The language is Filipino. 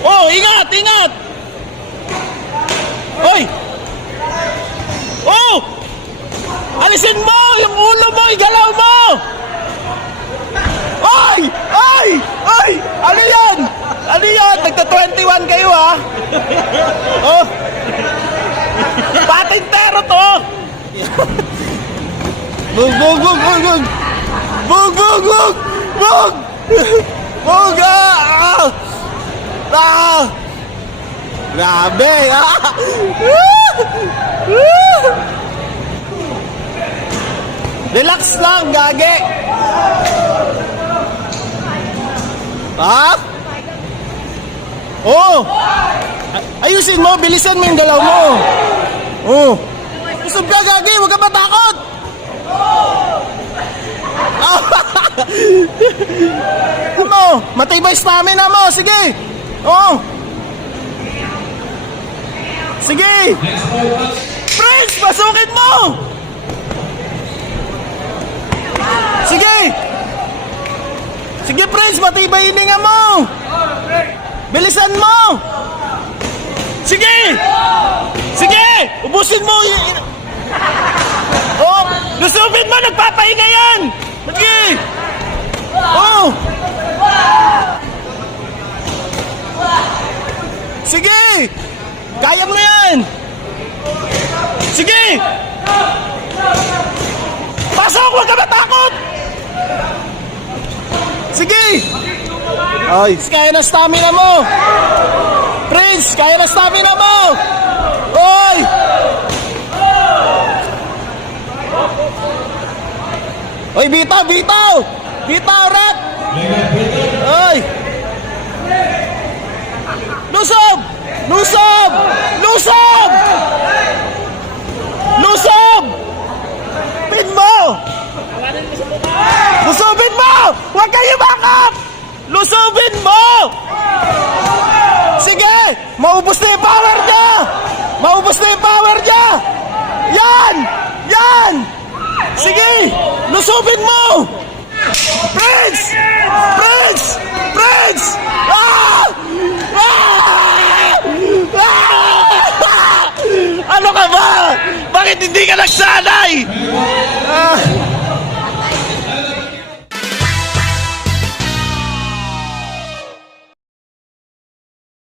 Oh, ingat, ingat. Hoy! Oh! Alisin mo yung ulo mo, igalaw mo! Ay! Ay! Ay! Ano yan? Ano yan? Nagta-21 kayo, ha? Oh! Patintero to! Bug, bug, bug, bug, bug! Bug, bug, bug! Bug! Bug! Ah! Ah! Grabe! Ah! Relax lang, gage! Ha? Oh! Ayusin mo, bilisan mo yung galaw mo. Oh! Usog ka, gage! Huwag ka matakot! Ano? Matibay stamina mo! Sige! Oh! Sige! Prince! Pasukin mo! Sige! Sige, Prince! Matibay hininga mo! Bilisan mo! Sige! Sige! Ubusin mo! Oh! Lusubin mo! Nagpapahinga yan! Sige! Oh! Sige! Kaya mo na yan! Sige! Pasok! Huwag ka matakot! Sige! Ay, kaya na stamina mo! Prince! Kaya na stamina mo! Oy! Oy, bitaw! Bitaw! Bitaw, rep! Oy! Lusob! Lusob! Lusob! Lusob! Pin mo! Lusubin mo! Huwag kayo bakap! Lusubin mo! Sige! Maubos na yung power niya! Maubos na yung power niya! Yan! Yan! Sige! Lusubin mo! Prince! Prince! Prince! Ah! Ah! Ah! Ano ka ba? Bakit hindi ka nagsanay? Ah!